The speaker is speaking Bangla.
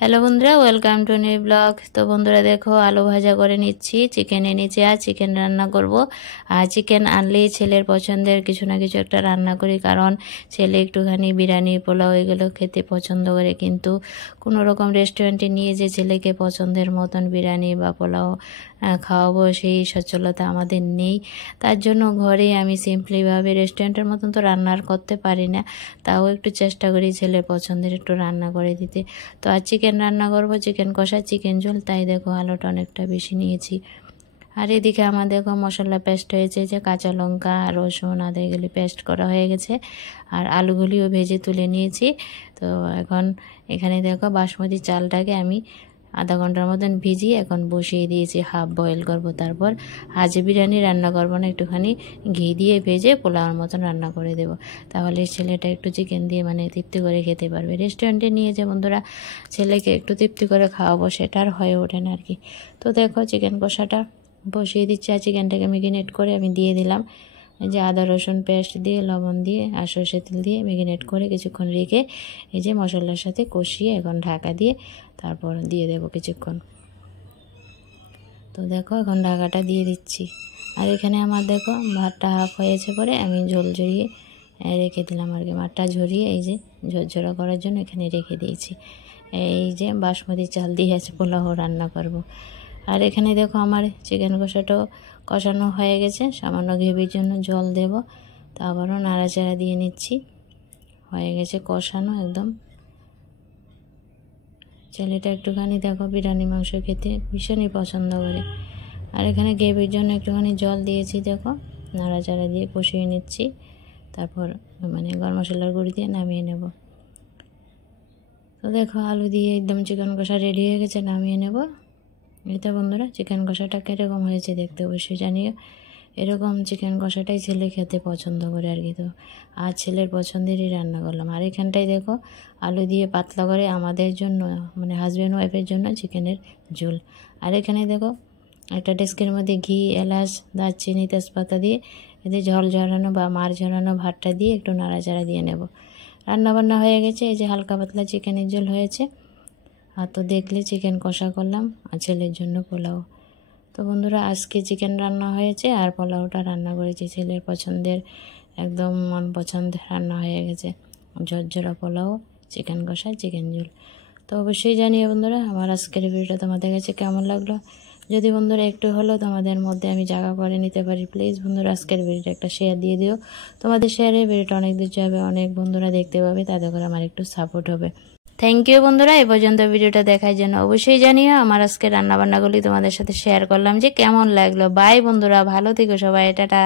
হ্যালো বন্ধুরা, ওয়েলকাম টু নিউ ব্লগ। তো বন্ধুরা দেখো, আলু ভাজা করে নিচ্ছি, চিকেন এনেছি, আর চিকেন রান্না করব। আর চিকেন আনলেই ছেলের পছন্দের কিছু না কিছু একটা রান্না করি, কারণ ছেলে একটুখানি বিরিয়ানি পোলাও এগুলো খেতে পছন্দ করে। কিন্তু কোনো রকম রেস্টুরেন্টে নিয়ে যে ছেলেকে পছন্দের মতন বিরিয়ানি বা পোলাও খাওয়াবো সেই সচ্ছলতা আমাদের নেই। তার জন্য ঘরে আমি সিম্পলিভাবে, রেস্টুরেন্টের মতন তো রান্নার করতে পারি না, তাও একটু চেষ্টা করি ছেলের পছন্দের একটু রান্না করে দিতে। তো আর চিকেন রান্না করব, চিকেন কষা, চিকেন ঝোল, তাই দেখো আলুটা অনেকটা বেশি নিয়েছি। আর এদিকে আমার দেখো মশলা পেস্ট হয়েছে, যে কাঁচা লঙ্কা, রসুন, আদা এগুলি পেস্ট করা হয়ে গেছে। আর আলুগুলিও ভেজে তুলে নিয়েছি। তো এখন এখানে দেখো বাসমতি চালটাকে আমি আধা ঘন্টার মতন ভিজিয়ে এখন বসিয়ে দিয়েছি, হাফ বয়েল করব। তারপর আজ বিরিয়ানি রান্না করব না, একটুখানি ঘি দিয়ে ভেজে পোলাওর মতন রান্না করে দেব। তাহলে ছেলেটা একটু চিকেন দিয়ে তৃপ্তি করে খেতে পারবে। রেস্টুরেন্টে নিয়ে যে বন্ধুরা ছেলেকে একটু তৃপ্তি করে খাওয়াবো, সেটা আর হয়ে ওঠে না আর কি। তো দেখো চিকেন কষাটা বসিয়ে দিচ্ছি, আর চিকেনটাকে ম্যারিনেট করে আমি দিয়ে দিলাম। এই যে আদা রসুন পেস্ট দিয়ে, লবণ দিয়ে আর সরষের তেল দিয়ে ম্যারিনেট করে কিছুক্ষণ রেখে এই যে মশলার সাথে কষিয়ে এখন ঢাকা দিয়ে তারপর দিয়ে দেবো কিছুক্ষণ। তো দেখো এখন ঢাকাটা দিয়ে দিচ্ছি। আর এখানে আমার দেখো ভাতটা হাফ হয়েছে পরে আমি ঝোল ঝরিয়ে রেখে দিলাম আর কি। ভাতটা ঝরিয়ে এই যে ঝরঝরা করার জন্য এখানে রেখে দিয়েছি। এই যে বাসমতি চাল দিয়ে আছে পোলাও রান্না করব। আর এখানে দেখো আমার চিকেন কষাটাও কষানো হয়ে গেছে, সামান্য গ্রেভির জন্য জল দেব। তো আবারও নাড়াচাড়া দিয়ে নিচ্ছি, হয়ে গেছে কষানো একদম। ছেলেটা একটুখানি দেখো বিরিয়ানি মাংস খেতে ভীষণই পছন্দ করে। আর এখানে গ্রেভির জন্য একটুখানি জল দিয়েছি, দেখো নাড়াচাড়া দিয়ে কষিয়ে নিচ্ছি। তারপর গরম মশলার গুঁড়ি দিয়ে নামিয়ে নেব। তো দেখো আলু দিয়ে একদম চিকেন কষা রেডি হয়ে গেছে, নামিয়ে নেব। এই তো বন্ধুরা চিকেন কষাটা কীরকম হয়েছে দেখতে অবশ্যই জানিও। এরকম চিকেন কষাটাই ছেলে খেতে পছন্দ করে আর কি। তো আর ছেলের পছন্দেরই রান্না করলাম। আর এখানটায় দেখো আলু দিয়ে পাতলা করে আমাদের জন্য, হাজব্যান্ড ওয়াইফের জন্য চিকেনের ঝোল। আর এখানে দেখো একটা ডেস্কের মধ্যে ঘি, এলাচ, দারচিনি, তেজপাতা দিয়ে এতে ঝল ঝরানো বা মার ঝরানো ভাতটা দিয়ে একটু নাড়াচাড়া দিয়ে নেব। রান্নাবান্না হয়ে গেছে, এই যে হালকা পাতলা চিকেনের ঝোল হয়েছে। আর তো দেখলে চিকেন কষা করলাম আর ছেলের জন্য পোলাও। তো বন্ধুরা আজকে চিকেন রান্না হয়েছে আর পোলাওটা রান্না করেছি, ছেলের পছন্দের একদম মন পছন্দের রান্না হয়ে গেছে। ঝরঝরা পোলাও, চিকেন কষা, চিকেন ঝোল। তো অবশ্যই জানিও বন্ধুরা আমার আজকের ভিডিওটা তোমাদের কাছে কেমন লাগলো। যদি বন্ধুরা একটু হলেও তোমাদের মধ্যে আমি জায়গা করে নিতে পারি, প্লিজ বন্ধুরা আজকের ভিডিওটা একটা শেয়ার দিয়ে দিও। তোমাদের শেয়ারে ভিডিওটা অনেক দূর যাবে, অনেক বন্ধুরা দেখতে পাবে, তাতে করে আমার একটু সাপোর্ট হবে। থ্যাংক ইউ বন্ধুরা, এ পর্যন্ত ভিডিওটা দেখার জন্য। অবশ্যই জানিও আমার আজকে রান্নাবান্নাগুলি তোমাদের সাথে শেয়ার করলাম যে কেমন লাগলো। বাই বন্ধুরা, ভালো থেকো সবাই, টাটা।